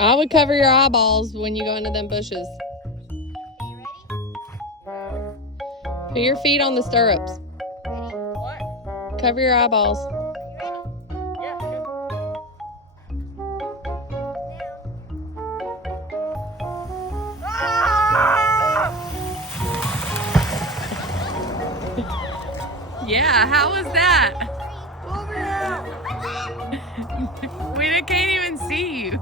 I would cover your eyeballs when you go into them bushes. Put your feet on the stirrups. What? Cover your eyeballs. Yeah. Yeah, how was that? Over here. We can't even see you.